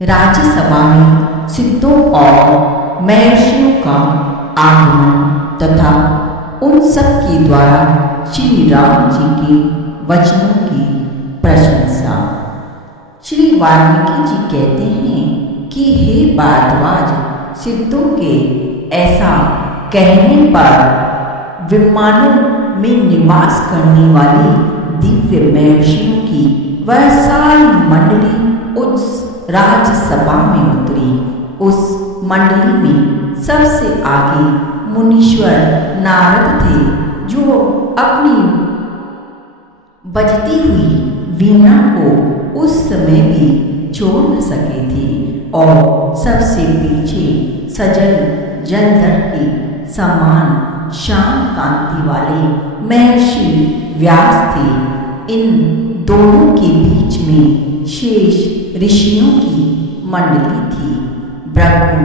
राज्यसभा में सिद्धों और महर्षियों का आगमन तथा उन सब के द्वारा श्री राम जी के वचनों की प्रशंसा। श्री वाल्मीकि जी कहते हैं कि हे भारद्वाज, सिद्धों के ऐसा कहने पर विमानों में निवास करने वाली दिव्य महर्षियों की वह सारी मंडली उस राज्यसभा में उतरी। उस मंडली में सबसे आगे मुनीश्वर नारद थे, जो अपनी बजती हुई वीणा को उस समय भी छोड़ न सके थे, और सबसे पीछे सजल जलधर के समान श्याम कांति वाले महर्षि व्यास थे। इन दोनों के बीच में शेष ऋषियों की मंडली थी। भृगु,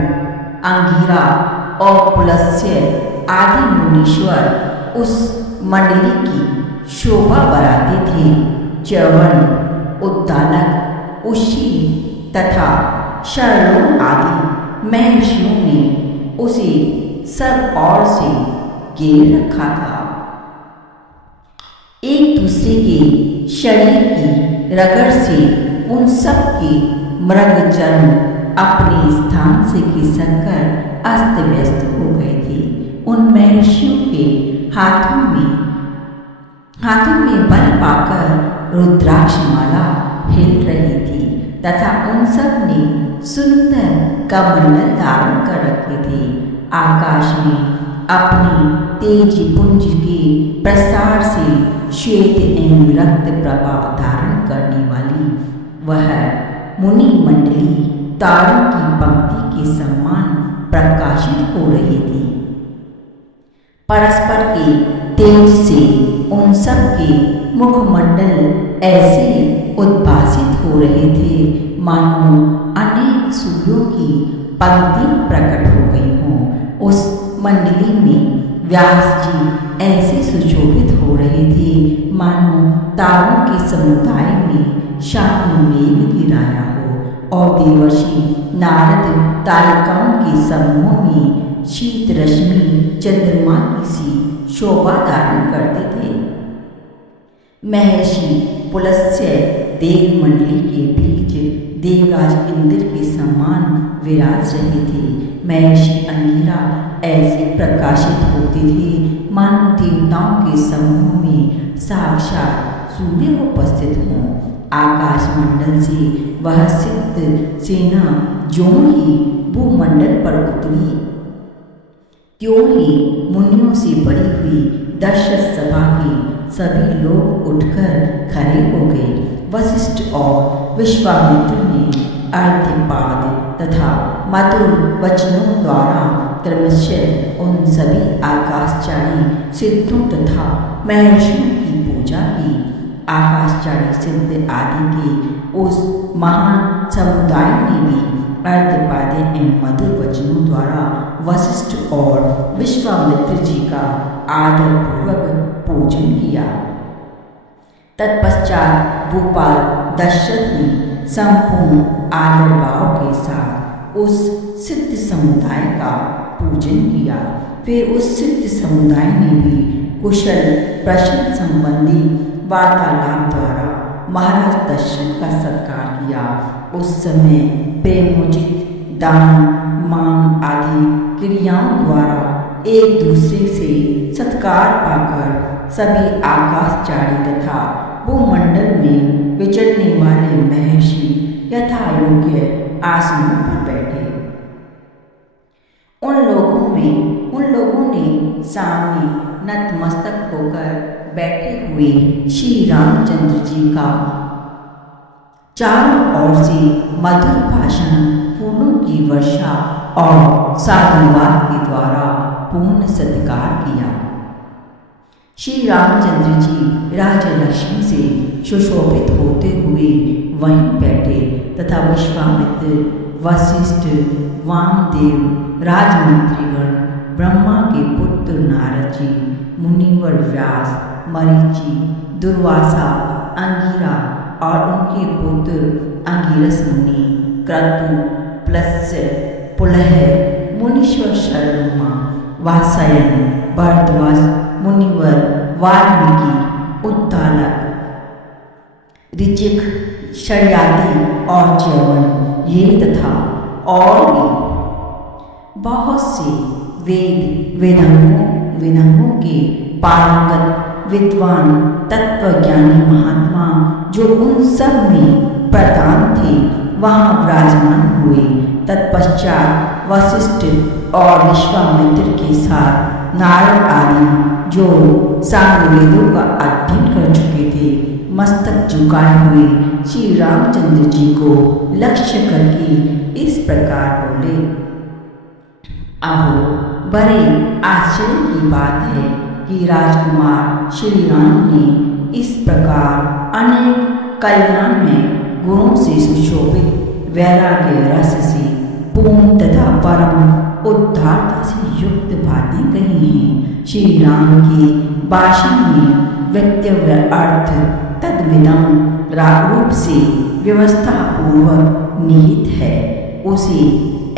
अंगिरा और पुलस्त्य आदि मुनीश्वर उस मंडली की शोभा बढ़ाते थे। च्यवन, उद्दालक, उशी तथा शरलों आदि महर्षियों ने उसे सब ओर से घेर रखा था। एक दूसरे के शरीर की रगड़ से उन सब के मृग जन्म अपने स्थान से खिसककर अस्त व्यस्त हो गए थे। उन महर्षियों के हाथों में बल पाकर रुद्राक्ष माला हिल रही थी तथा उन सब ने सुंदर कमंडल धारण कर रखे थे। आकाश में अपनी तेज पुंज के प्रसार से श्वेत एवं रक्त प्रभा धारण करने वाली वह मुनि मंडली तारों की पंक्ति के समान प्रकाशित हो रही थी। परस्पर के तेज से उन सब के मुखमंडल ऐसे उद्भासित हो रहे थे मानो अनेक सूर्यों की पंक्तियां प्रकट हो गई हों। उस मंडली में व्यास जी ऐसे सुशोभित हो रहे थे मानो तारों के समुदाय में शाही मेघ गिराया हो, और देवर्षि नारद तारिकाओं के समूह में शीत रश्मि चंद्रमा की सी शोभा धारण करते थे। महर्षि पुलस्त्य देव मंडली के बीच देवराज इंद्र के समान विराज रहे थे। महर्षि अंगिरा ऐसे प्रकाशित होते थे मानो देवताओं के समूह में साक्षात सूर्य उपस्थित हों। आकाश मंडल से वह सिद्ध सेना ज्यों ही भूमंडल पर उतरी, त्यों ही मुनियों से बड़ी हुई दर्शक सभा के सभी लोग उठकर खड़े हो गए। वशिष्ठ और विश्वामित्र ने अर्घ्यपाद तथा मधुर वचनों द्वारा क्रमशः उन सभी आकाशचारी सिद्धों तथा महर्षियों की पूजा की। आकाशचारी सिद्ध आदि के उस महान समुदाय ने भी अर्घ्यपाद एवं मधुर वचनों द्वारा वशिष्ठ और विश्वामित्र जी का आदरपूर्वक पूजन किया। तत्पश्चात भूपाल दशरथ ने संपूर्ण आदर भाव के साथ उस सिद्ध समुदाय का पूजन किया। फिर उस सिद्ध समुदाय ने भी कुशल प्रश्न संबंधी वार्तालाप द्वारा महाराज दशरथ का सत्कार किया। उस समय प्रेमोचित दान मान आदि क्रियाओं द्वारा एक दूसरे से सत्कार पाकर सभी आकाशचारी तथा भूमंडल में विचरने वाले महर्षि यथा योग्य आसनों पर बैठे। उन लोगों ने सामने नतमस्तक होकर बैठे हुए श्री रामचंद्र जी का चारों ओर से मधुर भाषण, फूलों की वर्षा और साधुवाद के द्वारा पूर्ण सत्कार किया। श्री रामचंद्र जी राजा लक्ष्मी से सुशोभित होते हुए वहीं बैठे तथा विश्वामित्र, वशिष्ठ, वामदेव, राजमंत्रीगण, ब्रह्मा के पुत्र नारद जी, मुनिवर व्यास, मरीचि, दुर्वासा, अंगिरा और उनके पुत्र अंगिरस मुनि, क्रतु प्लस्य पुलह मुनीश्वर शर्मा वात्सायन भरद्वाज मुनिवर वाल्मीकि उद्दालक ऋचिक शर्यादी और च्यवन ये तथा और भी बहुत से वेदांगों के पारंगत विद्वान तत्वज्ञानी महात्मा जो उन सब में प्रधान थे वहाँ विराजमान हुए। तत्पश्चात वशिष्ठ और विश्वामित्र के साथ नारद आदि जो सामवेदों का अध्ययन कर चुके थे मस्तक झुकाए हुए श्री रामचंद्र जी को लक्ष्य करके इस प्रकार बोले। अहो बड़े आश्चर्य की बात है कि राजकुमार श्री राम ने इस प्रकार अनेक कल्याणमय गुणों से सुशोभित वैराग्य रस से पूर्ण तथा परम उद्धारता से युक्त बातें कही हैं। श्री राम के भाषण में वक्तव्य अर्थ तद्विदम रूप से व्यवस्था पूर्वक निहित है। उसे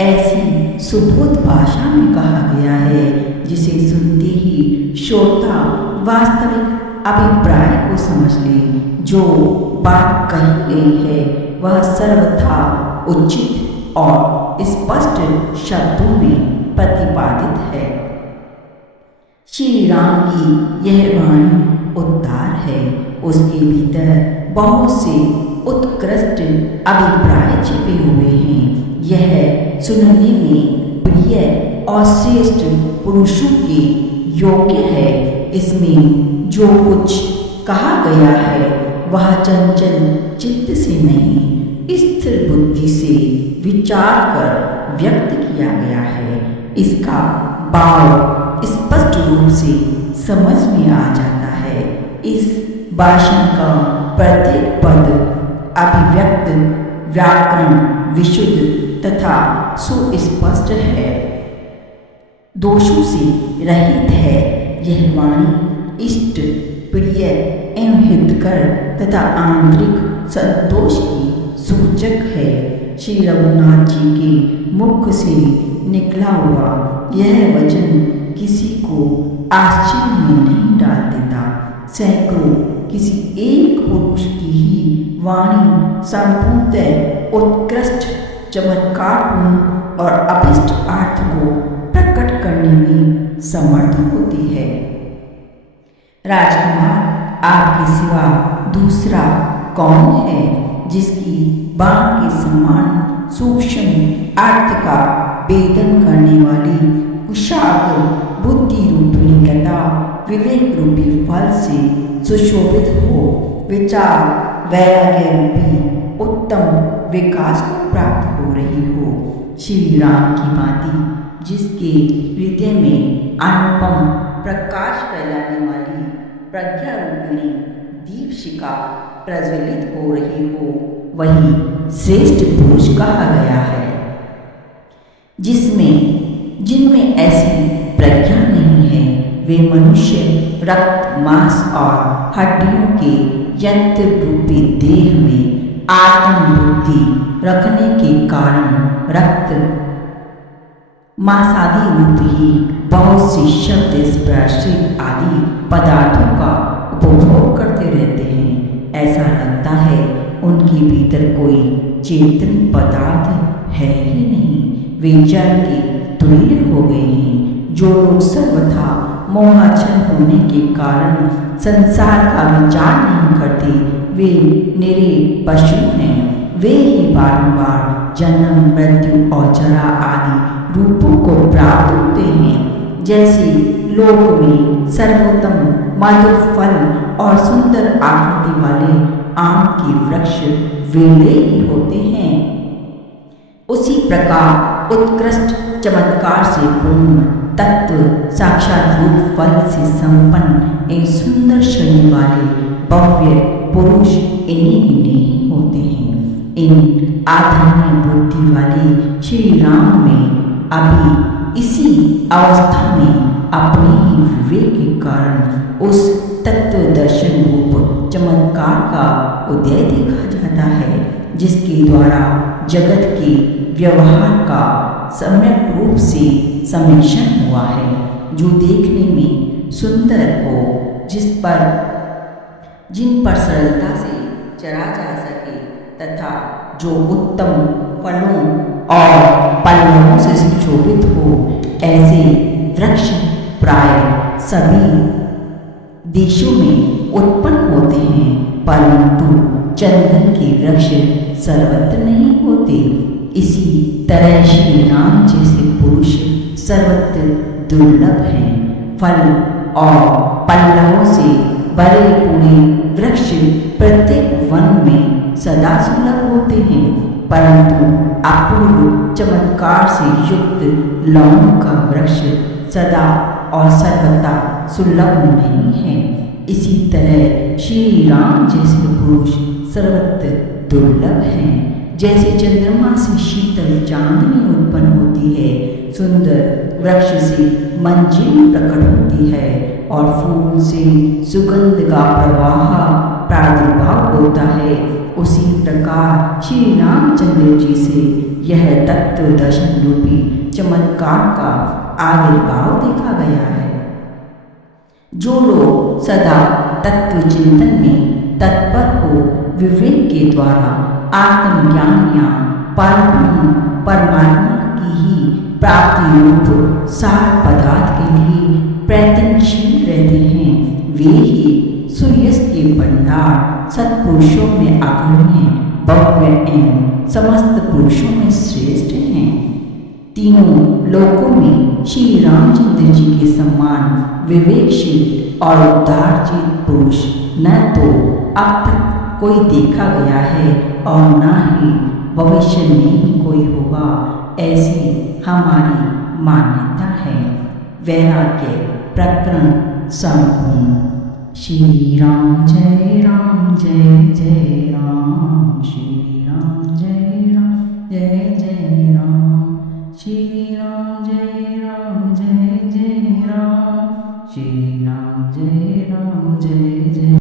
ऐसी सुबोध भाषा में कहा गया है जिसे सुनते ही श्रोता वास्तविक अभिप्राय को समझ ले। जो बात कही गई है वह सर्वथा उचित और स्पष्ट शब्दों में प्रतिपादित है। श्री राम की यह वाणी उद्धार है। उसके भीतर बहुत से उत्कृष्ट अभिप्राय छिपे हुए हैं। यह सुनने में प्रिय और श्रेष्ठ पुरुषों के योग्य है। इसमें जो कुछ कहा गया है वह चंचल चित्त से नहीं स्थिर बुद्धि से विचार कर व्यक्त किया गया है। इसका भाव स्पष्ट रूप से समझ में आ जाता है। इस भाषण का प्रत्येक पद अभिव्यक्त व्याकरण विशुद्ध तथा सुस्पष्ट है, दोषों से रहित है। यह वाणी इष्ट प्रिय एवं हितकर तथा आंतरिक संतोष की सूचक है। श्री रघुनाथ जी के मुख से निकला हुआ यह वचन किसी को आश्चर्य में नहीं डाल देता। सैकड़ों किसी एक पुरुष की ही वाणी संपूर्णतः उत्कृष्ट चमत्कारपूर्ण और अभिष्ट अर्थ को प्रकट करने में समर्थ होती है। राजकुमार आपके सिवा दूसरा कौन है जिसकी बाण के समान सूक्ष्म अर्थ का भेदन करने वाली कुशाग्र बुद्धि रूपिणी लता विवेक रूपी फल से सुशोभित हो विचार वैराग्य रूपी उत्तम विकास को प्राप्त हो रही हो। श्री राम की भांति जिसके हृदय में अनुपम प्रकाश फैलाने वाली प्रज्ञा रूपिणी दीपशिखा प्रज्वलित हो रही हो वही श्रेष्ठ पुरुष कहा गया है। जिनमें ऐसी प्रज्ञा नहीं है वे मनुष्य रक्त मांस और हड्डियों के यंत्र रूपी देह में आत्म बुद्धि रखने के कारण रक्त मांसादि रूप ही बहुत सी शब्द स्पर्शी आदि पदार्थों का उपभोग करते रहते हैं। ऐसा लगता है उनके भीतर कोई चेतन पदार्थ है ही नहीं। वे जल के तुल्य हो गए हैं। जो लोग सर्वथा मोहाच्छन्न होने के कारण संसार का विचार नहीं करते वे निरे पशु हैं। वे ही बारंबार जन्म मृत्यु और जरा आदि रूपों को प्राप्त होते हैं। जैसे लोक में सर्वोत्तम मधुर फल और सुंदर आकृति वाले आम के वृक्ष वेले ही होते हैं, उसी प्रकार उत्कृष्ट चमत्कार से पूर्ण तत्व साक्षात रूप फल से संपन्न एक सुंदर शरीर वाले भव्य पुरुष इन्हीं ही होते हैं। इन आधुनिक बुद्धि वाले श्री राम में अभी इसी अवस्था में अपने ही विवेक के कारण उस तत्व दर्शन रूप चमत्कार का उदय देखा जाता है जिसके द्वारा जगत के व्यवहार का सम्यक रूप से समीक्षण हुआ है, जो देखने में सुंदर हो, जिन पर सरलता से चरा जा सके तथा जो उत्तम फलों और पल्लवों से सुशोभित हो। ऐसे वृक्ष प्राय सभी देशों में उत्पन्न होते हैं, परंतु चंदन के वृक्ष सर्वत्र नहीं होते। इसी तरह श्री राम जैसे पुरुष सर्वत्र दुर्लभ हैं। फल और पल्लवों से भरे पूरे वृक्ष प्रत्येक वन में सदा सुलभ होते हैं, परंतु अपूर्व चमत्कार से युक्त लौंग का वृक्ष सदा और सर्वदा सुलभ नहीं है। इसी तरह श्री राम जैसे पुरुष सर्वत्र दुर्लभ हैं। जैसे चंद्रमा से शीतल चांदनी उत्पन्न होती है, सुंदर वृक्ष से मंजिल प्रकट होती है और फूल से सुगंध का प्रवाह प्रादुर्भाव होता है, उसी प्रकार श्री रामचंद्र जी से यह तत्व दर्शन रूपी चमत्कार का आविर्भाव देखा गया है। जो लोग सदा तत्व चिंतन में तत्पर हो, विवेक के द्वारा आत्मज्ञान या परमात्मा की ही प्राप्ति रूप सार पदार्थ के लिए प्रयत्नशील रहते हैं, वे ही सूर्यस्त के भंडार सत्पुरुषों में अग्रणी, भव्य एवं समस्त पुरुषों में श्रेष्ठ हैं। तीनों लोकों में श्री रामचंद्र जी के समान विवेकशील और उदारचित पुरुष न तो अब तक कोई देखा गया है और न ही भविष्य में ही कोई होगा, ऐसी हमारी मान्यता है। वैराग्य प्रकरण संपूर्ण। श्री राम जय राम जय जय राम, श्री राम जय राम जय जय राम, श्री राम जय राम जय जय राम, श्री राम जय राम जय